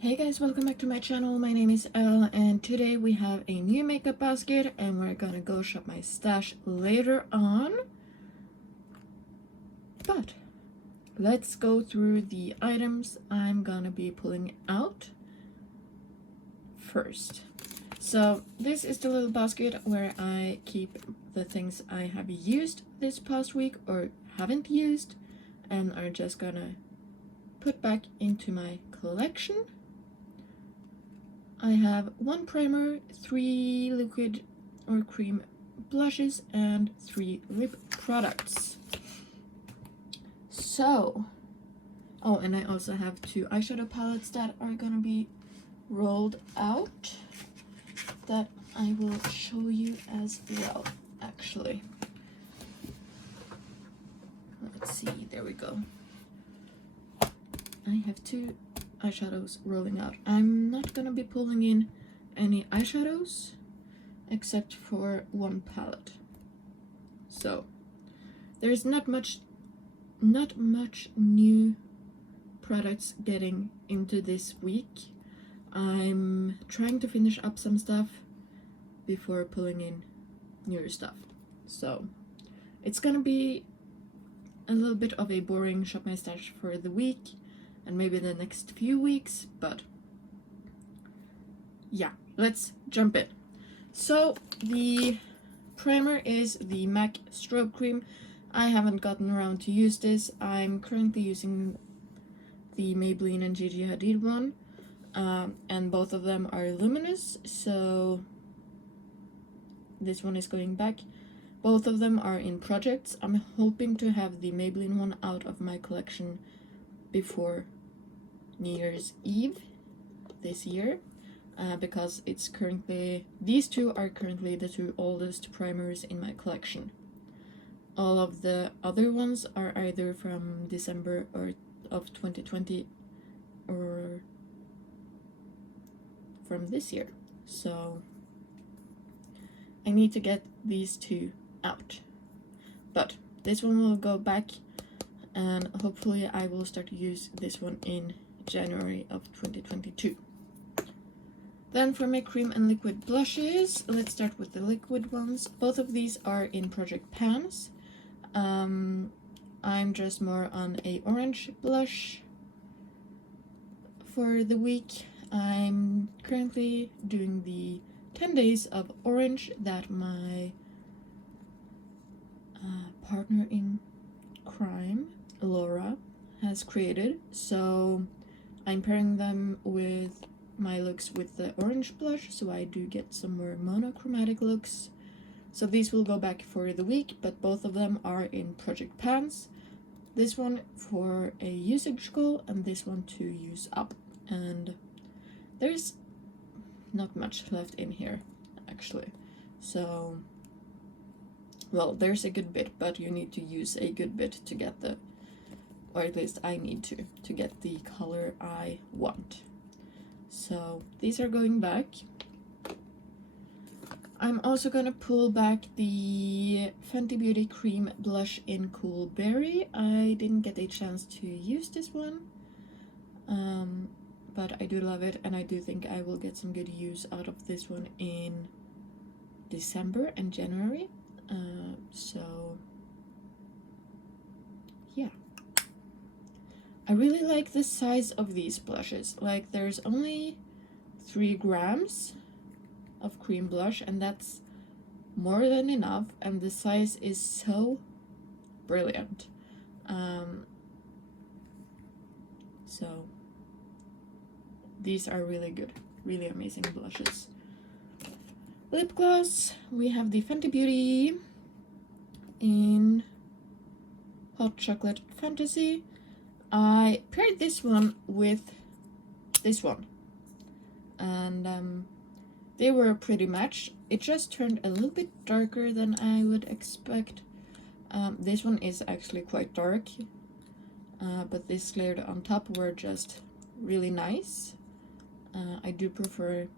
Hey guys, welcome back to my channel. My name is Elle and today we have a new makeup basket and we're gonna go shop my stash later on. But let's go through the items I'm gonna be pulling out first. So this is the little basket where I keep the things I have used this past week or haven't used and are just gonna put back into my collection. I have 1 primer, 3 liquid or cream blushes, and 3 lip products. So, oh, and I also have 2 eyeshadow palettes that are gonna be rolled out that I will show you as well, actually. Let's see, there we go. I have 2 eyeshadows rolling out. I'm not gonna be pulling in any eyeshadows except for 1 palette. So there's not much new products getting into this week. I'm trying to finish up some stuff before pulling in newer stuff. So it's gonna be a little bit of a boring shop my stash for the week and maybe the next few weeks, but yeah, let's jump in. So the primer is the MAC Strobe Cream. I haven't gotten around to use this. I'm currently using the Maybelline and Gigi Hadid one, and both of them are luminous, so this one is going back. Both of them are in projects. I'm hoping to have the Maybelline one out of my collection before New Year's Eve this year, because it's currently, these 2 are currently the 2 oldest primers in my collection. All of the other ones are either from December or of 2020 or from this year, so I need to get these 2 out. But this one will go back and hopefully I will start to use this one in January of 2022. Then for my cream and liquid blushes, let's start with the liquid ones. Both of these are in Project Pans. I'm just more on a orange blush for the week. I'm currently doing the 10 days of orange that my partner in crime, Laura, has created. So I'm pairing them with my looks with the orange blush, so I do get some more monochromatic looks. So these will go back for the week, but both of them are in Project Pans. This one for a usage goal and this one to use up. And there's not much left in here, actually. So, well, there's a good bit, but you need to use a good bit to get the, or at least I need to get the color I want. So these are going back. I'm also gonna pull back the Fenty Beauty Cream Blush in Cool Berry. I didn't get a chance to use this one, but I do love it and I do think I will get some good use out of this one in December and January. So yeah. I really like the size of these blushes. Like, there's only 3 grams of cream blush and that's more than enough, and the size is so brilliant. So these are really good, really amazing blushes. Lip gloss, we have the Fenty Beauty in Hot Chocolate Fantasy. I paired this one with this one, and they were a pretty match. It just turned a little bit darker than I would expect. This one is actually quite dark, but this layered on top were just really nice. I do prefer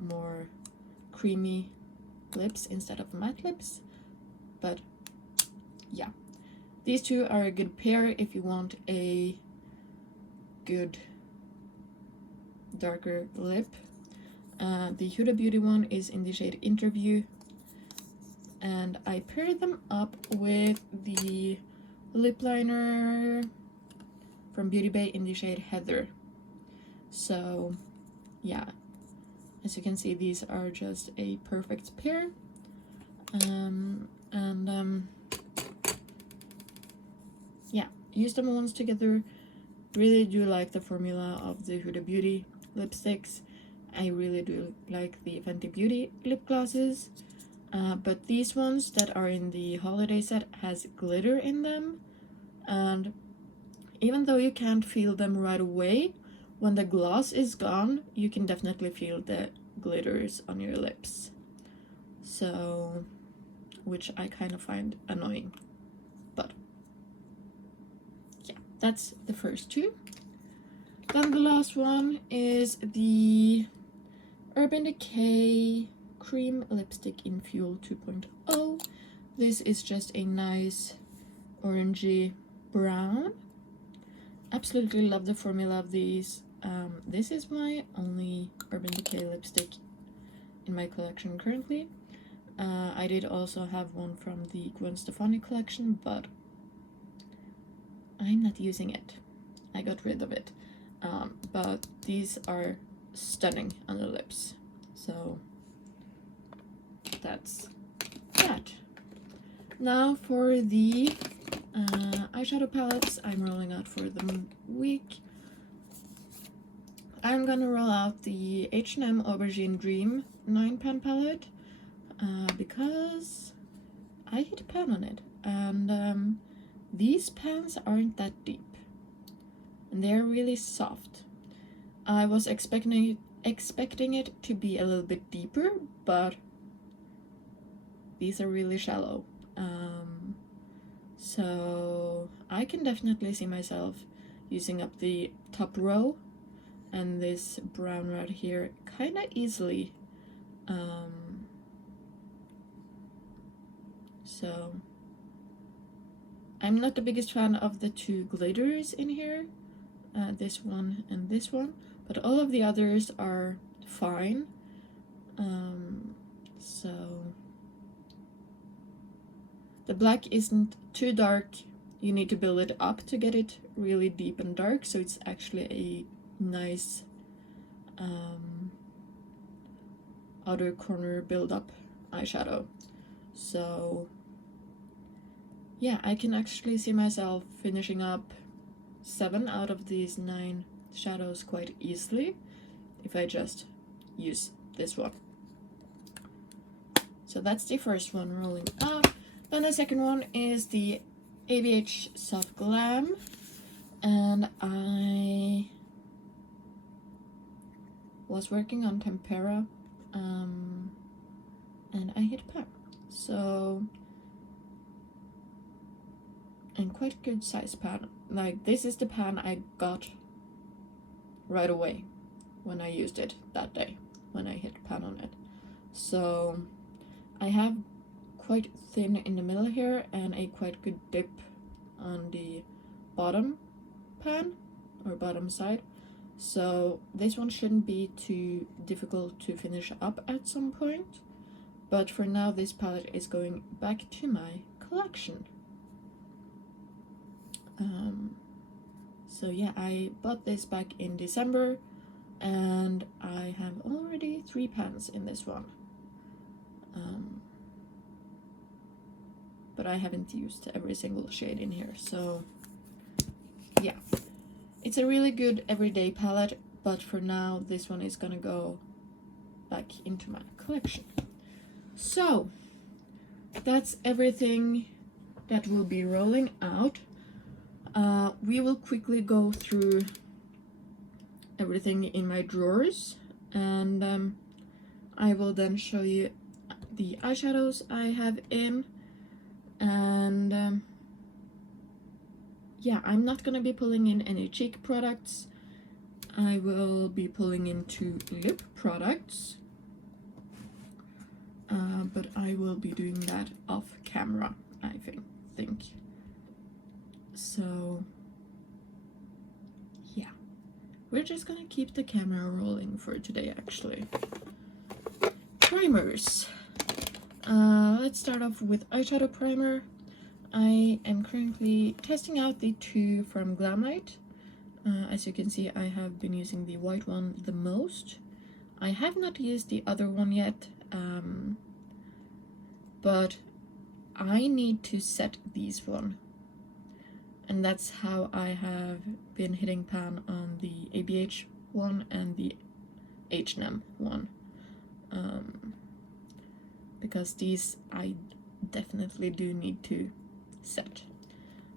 more creamy lips instead of matte lips, but yeah. These 2 are a good pair if you want a good darker lip. The Huda Beauty one is in the shade Interview, and I paired them up with the lip liner from Beauty Bay in the shade Heather. So yeah, as you can see, these are just a perfect pair. Yeah, use them once together. Really do like the formula of the Huda Beauty lipsticks. I really do like the Fenty Beauty lip glosses. But these ones that are in the holiday set has glitter in them. And even though you can't feel them right away, when the gloss is gone, you can definitely feel the glitters on your lips. So, which I kind of find annoying. But yeah, that's the first two. Then the last one is the Urban Decay Cream Lipstick in Fuel 2.0. This is just a nice orangey brown. Absolutely love the formula of these. This is my only Urban Decay lipstick in my collection currently. I did also have one from the Gwen Stefani collection, but I'm not using it. I got rid of it. But these are stunning on the lips. So that's that. Now for the eyeshadow palettes I'm rolling out for the week. I'm gonna roll out the H&M Aubergine Dream 9-pan palette because I hit a pan on it, and these pans aren't that deep and they're really soft. I was expecting it to be a little bit deeper, but these are really shallow. So I can definitely see myself using up the top row and this brown right here kind of easily. So I'm not the biggest fan of the two glitters in here, this one and this one, but all of the others are fine. So the black isn't too dark. You need to build it up to get it really deep and dark, so it's actually a nice outer corner build up eyeshadow. So yeah, I can actually see myself finishing up 7 out of these 9 shadows quite easily if I just use this one. So that's the first one rolling out. Then the second one is the ABH Soft Glam, and I was working on Tempera, and I hit pan. So, and quite a good size pan. Like, this is the pan I got right away when I used it that day, when I hit pan on it. So I have quite thin in the middle here and a quite good dip on the bottom pan or bottom side. So this one shouldn't be too difficult to finish up at some point. But for now, this palette is going back to my collection. So yeah, I bought this back in December, and I have already 3 pans in this one. But I haven't used every single shade in here, so yeah. It's a really good everyday palette, but for now, this one is gonna go back into my collection. So that's everything that will be rolling out. We will quickly go through everything in my drawers, and I will then show you the eyeshadows I have in, and yeah, I'm not gonna be pulling in any cheek products. I will be pulling in 2 lip products, but I will be doing that off camera, I think. So yeah, we're just gonna keep the camera rolling for today, actually. Primers. Let's start off with eyeshadow primer. I am currently testing out the two from Glamlight. As you can see, I have been using the white one the most. I have not used the other one yet, but I need to set these one. And that's how I have been hitting pan on the ABH one and the H&M one. Because these I definitely do need to set.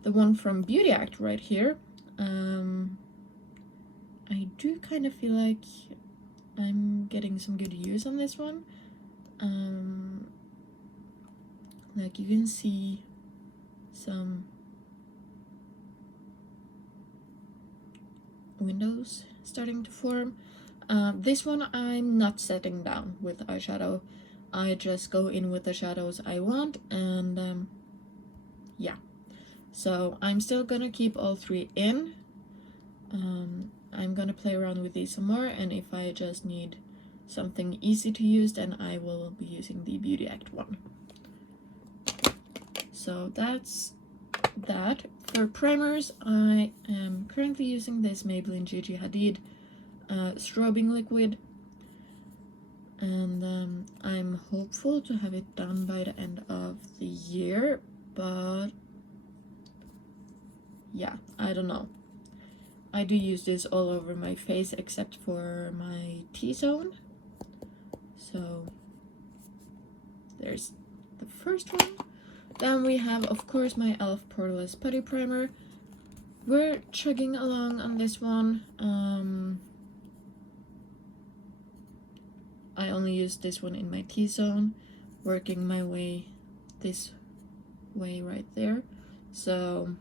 The one from Beauty Act right here, I do kind of feel like I'm getting some good use on this one. Like you can see some windows starting to form. This one I'm not setting down with eyeshadow. I just go in with the shadows I want, and yeah. So I'm still gonna keep all three in. I'm gonna play around with these some more, and if I just need something easy to use, then I will be using the Beauty Act one. So that's that. For primers, I am currently using this Maybelline Gigi Hadid strobing liquid, and I'm hopeful to have it done by the end of the year, but yeah, I don't know. I do use this all over my face except for my T-zone. So there's the first one. Then we have, of course, my e.l.f. Poreless Putty Primer. We're chugging along on this one. I only use this one in my T-zone, working my way this way right there. So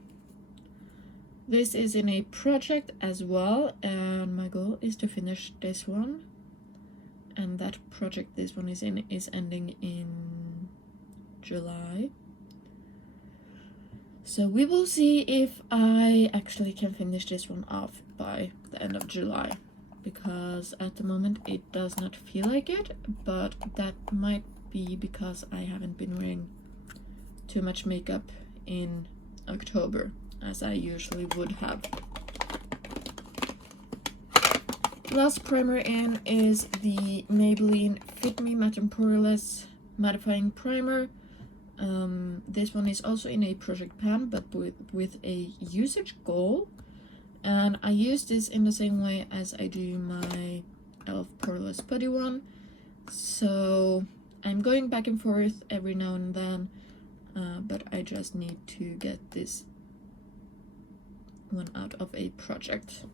this is in a project as well, and my goal is to finish this one. And that project this one is in is ending in July. So we will see if I actually can finish this one off by the end of July, because at the moment it does not feel like it, but that might be because I haven't been wearing too much makeup in October, as I usually would have. Last primer in is the Maybelline Fit Me Matte and Poreless Mattifying Primer. This one is also in a project pan, but with a usage goal. And I use this in the same way as I do my e.l.f. Poreless Putty one. So I'm going back and forth every now and then, but I just need to get this one out of a project.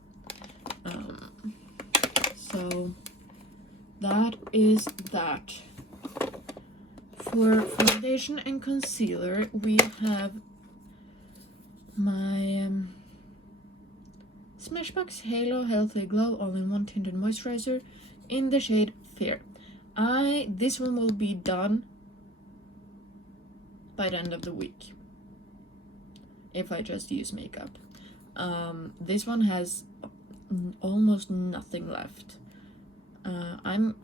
So that is that. For foundation and concealer, we have my Smashbox Halo Healthy Glow All-in-One Tinted Moisturizer in the shade Fair. This one will be done by the end of the week if I just use makeup. This one has almost nothing left.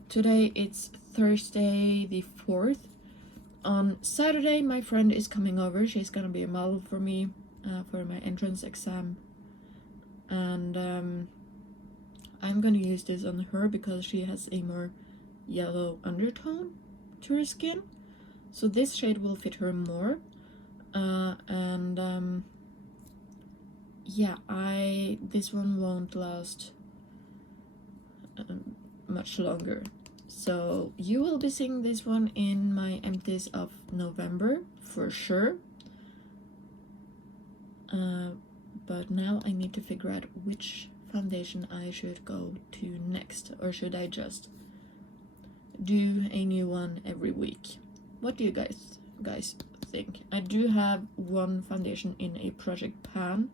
Today it's Thursday the 4th. On Saturday my friend is coming over. She's gonna be a model for me for my entrance exam, and I'm gonna use this on her because she has a more yellow undertone to her skin, so this shade will fit her more. Yeah, this one won't last much longer. So you will be seeing this one in my empties of November for sure. But now I need to figure out which foundation I should go to next, or should I just do a new one every week? What do you guys think? I do have one foundation in a project pan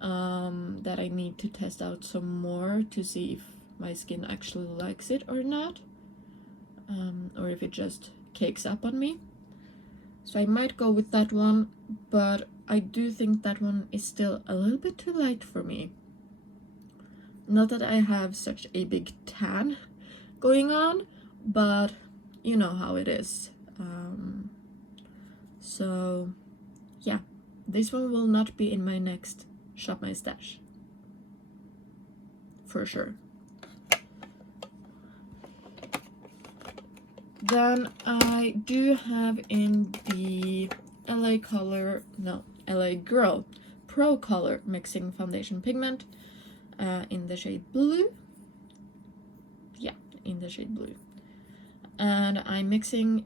that I need to test out some more to see if my skin actually likes it or not, or if it just cakes up on me. So I might go with that one, but I do think that one is still a little bit too light for me. Not that I have such a big tan going on, but you know how it is. So yeah, this one will not be in my next Shop My Stash. For sure. Then I do have in the LA Girl Pro Color Mixing Foundation Pigment in the shade Blue. Yeah, in the shade Blue. And I'm mixing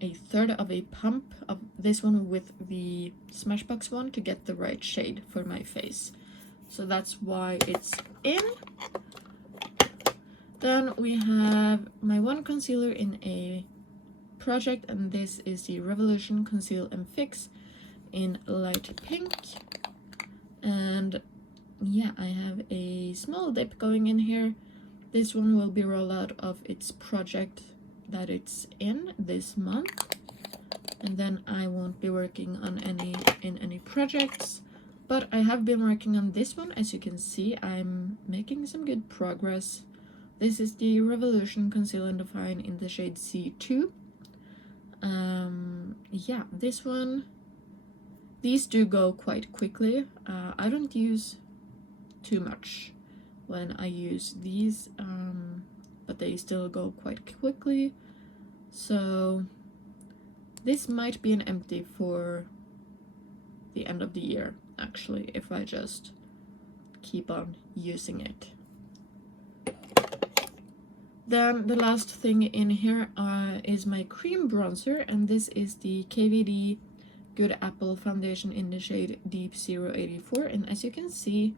a third of a pump of this one with the Smashbox one to get the right shade for my face. So that's why it's in. Then we have my one concealer in a project, and this is the Revolution Conceal and Fix in light pink. And yeah, I have a small dip going in here. This one will be rolled out of its project that it's in this month, and then I won't be working on any projects, but I have been working on this one. As you can see, I'm making some good progress. This is the Revolution Conceal and Define in the shade C2. Yeah, this one, these do go quite quickly. I don't use too much when I use these, but they still go quite quickly. So this might be an empty for the end of the year, actually, if I just keep on using it. Then the last thing in here is my cream bronzer, and this is the KVD Good Apple foundation in the shade Deep 084. And as you can see,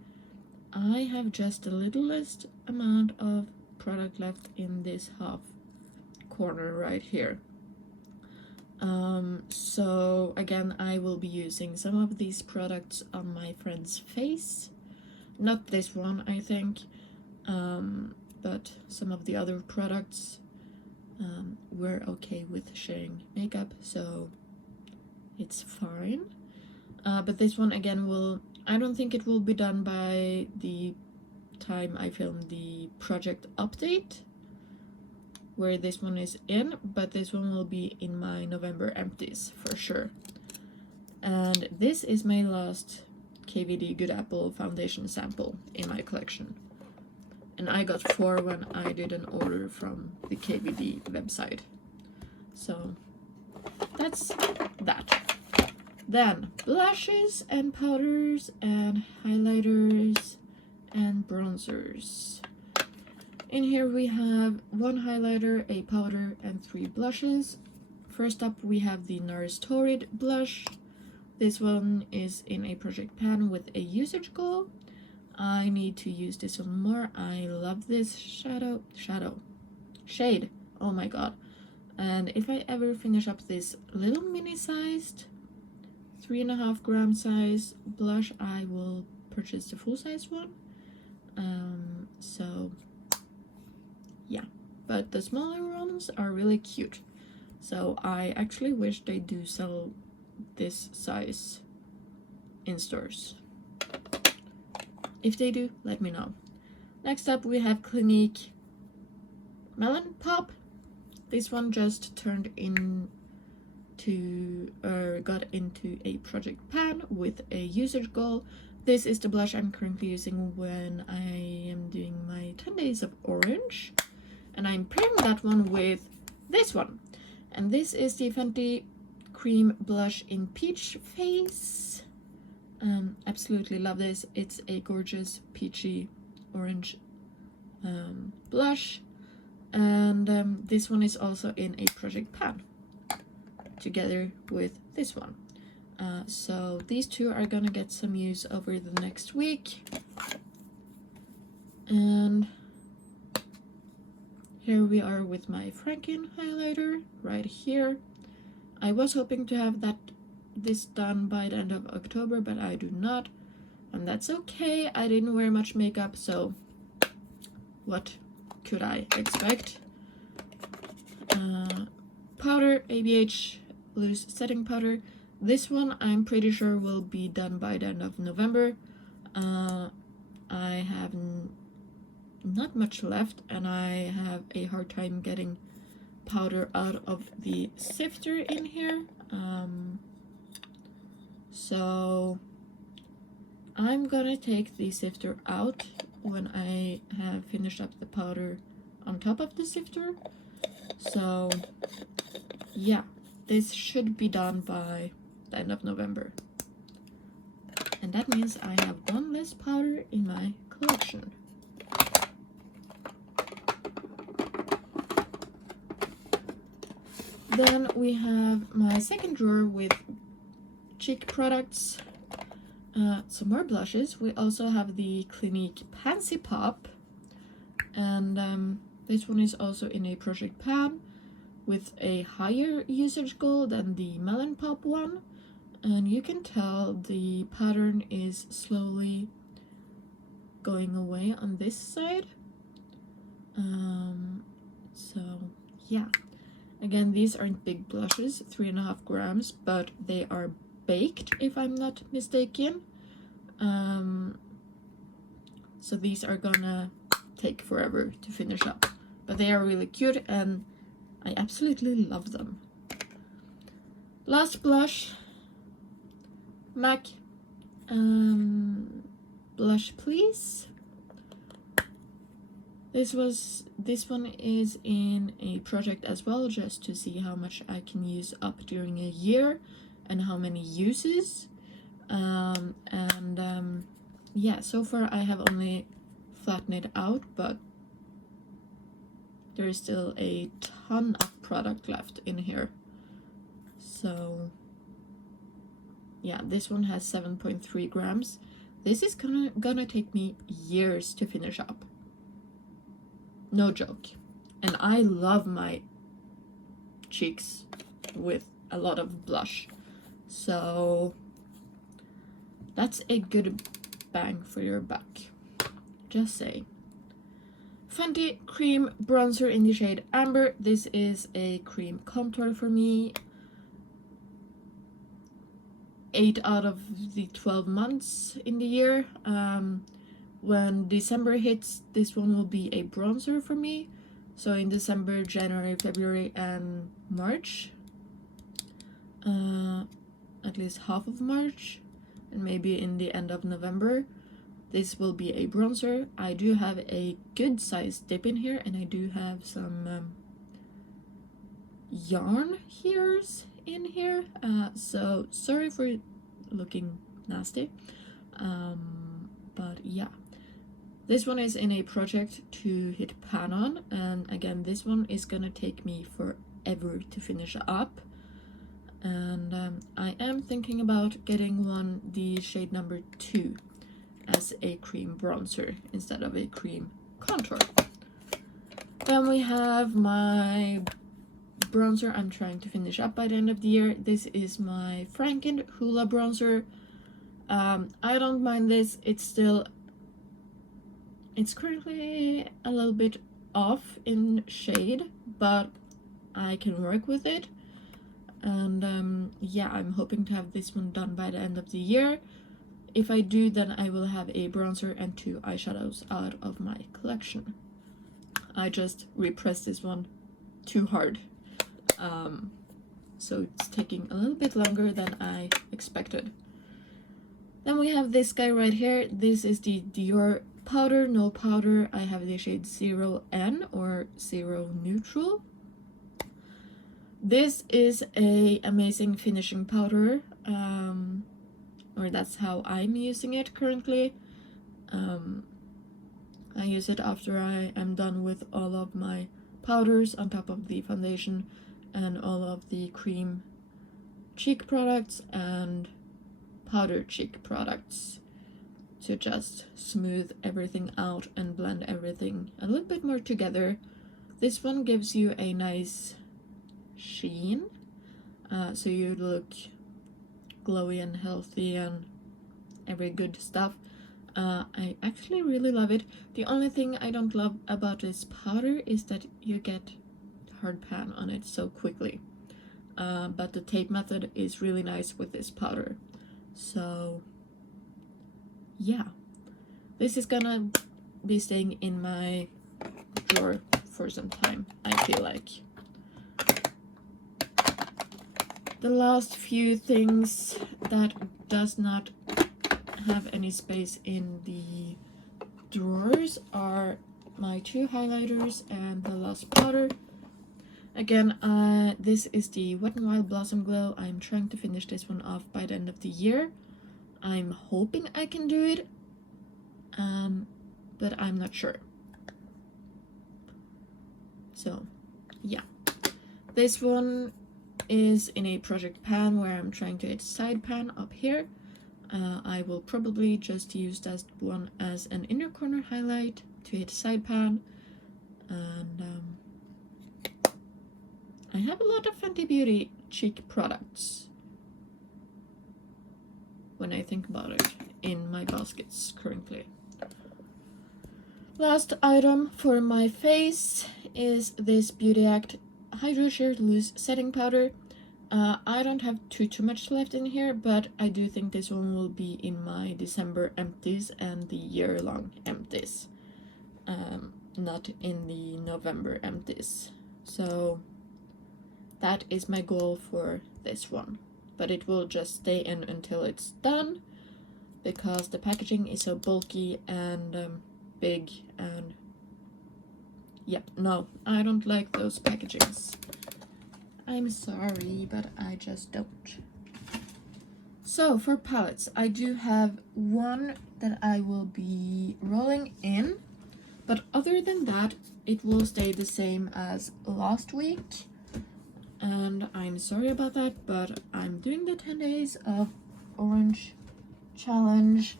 I have just a littlest amount of product left in this half corner right here. So again, I will be using some of these products on my friend's face. Not this one, I think, but some of the other products we're okay with sharing makeup, so it's fine. But this one again I don't think it will be done by the time I film the project update, where this one is in, but this one will be in my November empties for sure. And this is my last KVD Good Apple foundation sample in my collection. And I got 4 when I did an order from the KVD website. So that's that. Then blushes and powders and highlighters and bronzers. In here we have 1 highlighter, a powder, and 3 blushes. First up we have the Narustorid Blush. This one is in a project pan with a usage goal. I need to use this one more. I love this shade. Oh my god. And if I ever finish up this little mini sized 3.5 gram size blush, I will purchase the full size one. So yeah, but the smaller ones are really cute. So I actually wish they do sell this size in stores. If they do, let me know. Next up we have Clinique Melon Pop. This one just got into a project pan with a usage goal. This is the blush I'm currently using when I am doing my 10 days of orange. And I'm pairing that one with this one. And this is the Fenty Cream Blush in Peach Face. Absolutely love this. It's a gorgeous peachy orange blush. And this one is also in a project pan together with this one. So these two are gonna get some use over the next week. And here we are with my Franken Highlighter right here. I was hoping to have this done by the end of October, but I do not. And that's okay. I didn't wear much makeup, so what could I expect? Powder, ABH loose setting powder. This one I'm pretty sure will be done by the end of November. I have not much left, and I have a hard time getting powder out of the sifter in here. So I'm gonna take the sifter out when I have finished up the powder on top of the sifter. So yeah, this should be done by the end of November. And that means I have one less powder in my collection. Then we have my second drawer with cheek products. Some more blushes. We also have the Clinique Melon Pop, and this one is also in a project pan with a higher usage goal than the Melon Pop one, and you can tell the pattern is slowly going away on this side. So yeah, again, these aren't big blushes, 3.5 grams, but they are baked if I'm not mistaken. So these are gonna take forever to finish up, but they are really cute and I absolutely love them. Last blush, MAC Blush Please. This one is in a project as well, just to see how much I can use up during a year and how many uses. Yeah, so far I have only flattened it out, but there is still a ton of product left in here. So yeah, this one has 7.3 grams. This is gonna take me years to finish up. No joke. And I love my cheeks with a lot of blush. So that's a good bang for your buck. Just say. Fenty Cream Bronzer in the shade Amber. This is a cream contour for me. 8 out of the 12 months in the year. When December hits, this one will be a bronzer for me. So in December, January, February, and March. At least half of March. And maybe in the end of November, this will be a bronzer. I do have a good sized dip in here, and I do have some yarn hairs in here. So sorry for looking nasty. But yeah. This one is in a project to hit pan on, and again, this one is gonna take me forever to finish up. And I am thinking about getting the shade number 2 as a cream bronzer instead of a cream contour. Then we have my bronzer I'm trying to finish up by the end of the year. This is my Franken Hoola bronzer. I don't mind this. It's currently a little bit off in shade, but I can work with it. And yeah, I'm hoping to have this one done by the end of the year. If I do, then I will have a bronzer and 2 eyeshadows out of my collection. I just repressed this one too hard. So it's taking a little bit longer than I expected. Then we have this guy right here. This is the Dior powder, no powder. I have the shade 0N or 0 Neutral. This is a amazing finishing powder, or that's how I'm using it currently. I use it after I am done with all of my powders on top of the foundation and all of the cream cheek products and powder cheek products to just smooth everything out and blend everything a little bit more together. This one gives you a nice sheen, so you look glowy and healthy and every good stuff. I actually really love it. The only thing I don't love about this powder is that you get hard pan on it so quickly, but the tape method is really nice with this powder. So yeah, this is gonna be staying in my drawer for some time, I feel like. The last few things that does not have any space in the drawers are my 2 highlighters and the lost powder. Again, this is the Wet n Wild Blossom Glow. I'm trying to finish this one off by the end of the year. I'm hoping I can do it, but I'm not sure. So, yeah. This one is in a project pan where I'm trying to hit side pan up here. I will probably just use that one as an inner corner highlight to hit side pan. And I have a lot of Fenty Beauty cheek products, when I think about it, in my baskets currently. Last item for my face is this Beauty Act Hydro Sheer Loose Setting Powder. I don't have too much left in here, but I do think this one will be in my December empties and the year-long empties. Not in the November empties. So that is my goal for this one. But it will just stay in until it's done, because the packaging is so bulky and big, and yeah, no, I don't like those packagings. I'm sorry, but I just don't. So for palettes, I do have one that I will be rolling in, but other than that, it will stay the same as last week. And I'm sorry about that, but I'm doing the 10 days of orange challenge,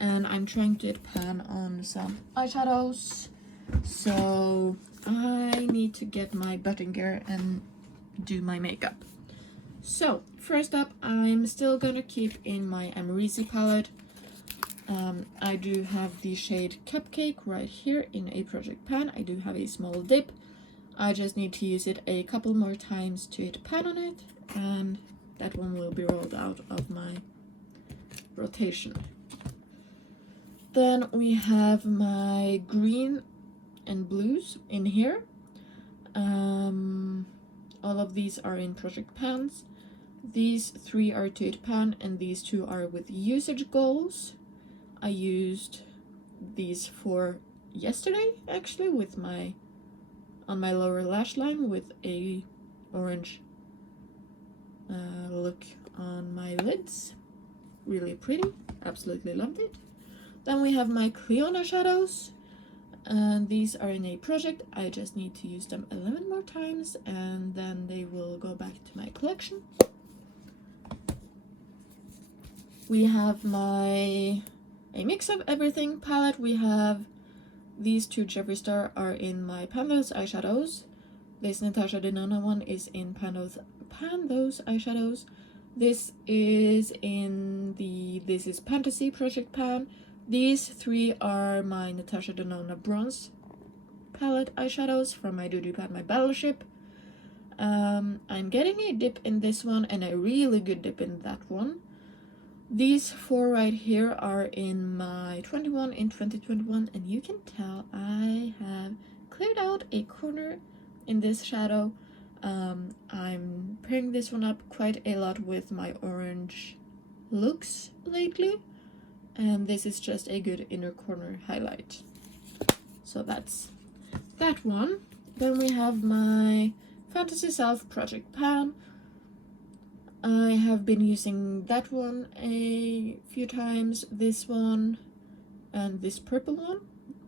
and I'm trying to hit pan on some eyeshadows. So I need to get my button gear and do my makeup. So first up, I'm still gonna keep in my Amrezy palette. I do have the shade Cupcake right here in a project pan. I do have a small dip. I just need to use it a couple more times to hit pan on it, and that one will be rolled out of my rotation. Then we have my green and blues in here. All of these are in project pans. These 3 are to hit pan, and these 2 are with usage goals. I used these for yesterday, actually, with on my lower lash line with a orange look on my lids. Really pretty, absolutely loved it. Then we have my Crayon Shadows, and these are in a project. I just need to use them 11 more times, and then they will go back to my collection. We have a mix of everything palette. We have these 2 Jeffree Star are in my Pan Those Eyeshadows. This Natasha Denona one is in Pan Those Eyeshadows. This is in the This Is Fantasy Project Pan. These 3 are my Natasha Denona Bronze palette eyeshadows from my Doodoo Pan, my Battleship. I'm getting a dip in this one and a really good dip in that one. These 4 right here are in my 21 in 2021, and you can tell I have cleared out a corner in this shadow. I'm pairing this one up quite a lot with my orange looks lately, and this is just a good inner corner highlight. So that's that one. Then we have my Fantasy Self Project Pan. I have been using that one a few times, this one and this purple one.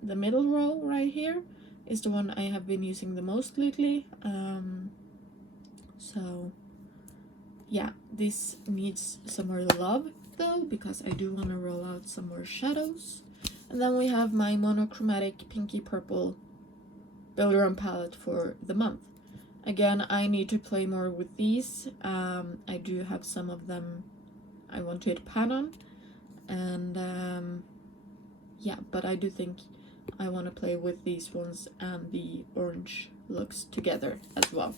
The middle row right here is the one I have been using the most lately. So yeah, this needs some more love though, because I do want to roll out some more shadows. And then we have my monochromatic pinky purple Build Your Own palette for the month. Again, I need to play more with these. I do have some of them I want to hit pan on, and yeah, but I do think I want to play with these ones and the orange looks together as well.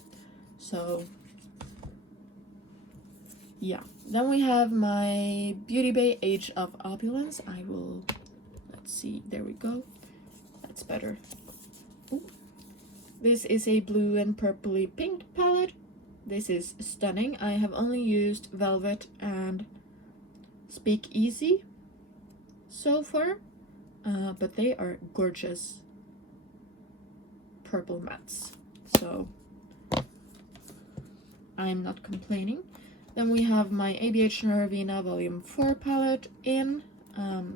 So yeah, then we have my Beauty Bay Age of Opulence. I will, let's see, there we go. that's better. Ooh. This is a blue and purpley pink palette. This is stunning. I have only used Velvet and Speak Easy so far, but they are gorgeous purple mattes, so I'm not complaining. Then we have my ABH Nervina Volume 4 palette in.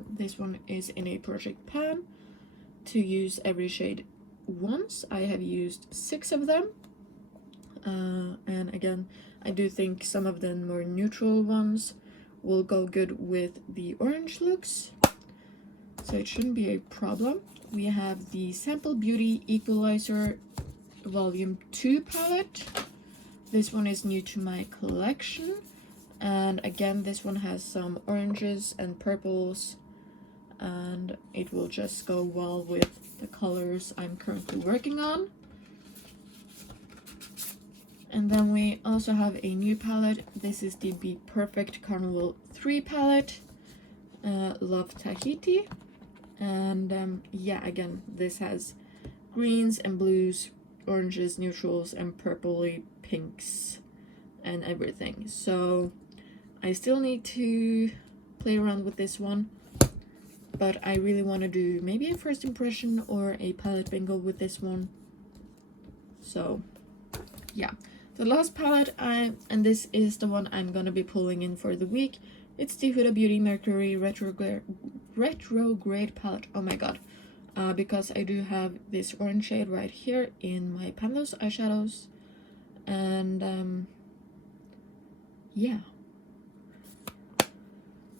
This one is in a project pan to use every shade once. I have used 6 of them. And again, I do think some of the more neutral ones will go good with the orange looks, so it shouldn't be a problem. We have the Sample Beauty Equalizer Volume 2 palette. This one is new to my collection, and again, this one has some oranges and purples, and it will just go well with the colors I'm currently working on. And then we also have a new palette. This is the Be Perfect Carnival 3 palette, Love Tahiti. And yeah, again, this has greens and blues, oranges, neutrals, and purpley pinks and everything. So I still need to play around with this one, but I really want to do maybe a first impression or a palette bingo with this one. So yeah. The last palette, and this is the one I'm gonna be pulling in for the week. It's the Huda Beauty Mercury Retrograde palette. Oh my god. Because I do have this orange shade right here in my Panlos eyeshadows. And yeah.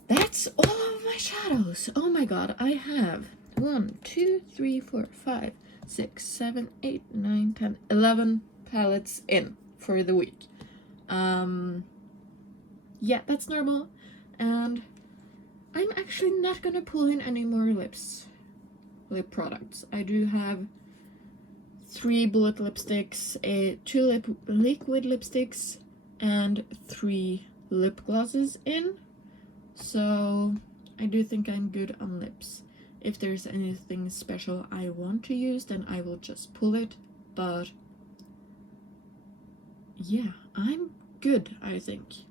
That's all of my shadows. Oh my god, I have 1, 2, 3, 4, 5, 6, 7, 8, 9, 10, 11 palettes in for the week. Yeah, that's normal, and I'm actually not gonna pull in any more lip products. I do have 3 bullet lipsticks, 2 liquid lipsticks, and 3 lip glosses in, so I do think I'm good on lips. If there's anything special I want to use, then I will just pull it, but yeah, I'm good, I think.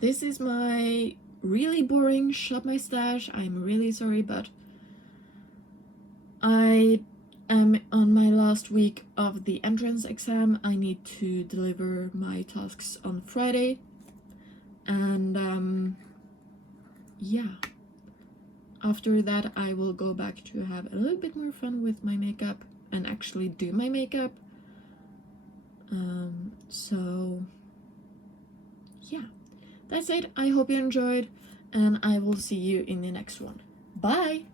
This is my really boring shop my stash. I'm really sorry, but I am on my last week of the entrance exam. I need to deliver my tasks on Friday, and yeah, after that I will go back to have a little bit more fun with my makeup and actually do my makeup. So yeah, that's it. I hope you enjoyed, and I will see you in the next one. Bye!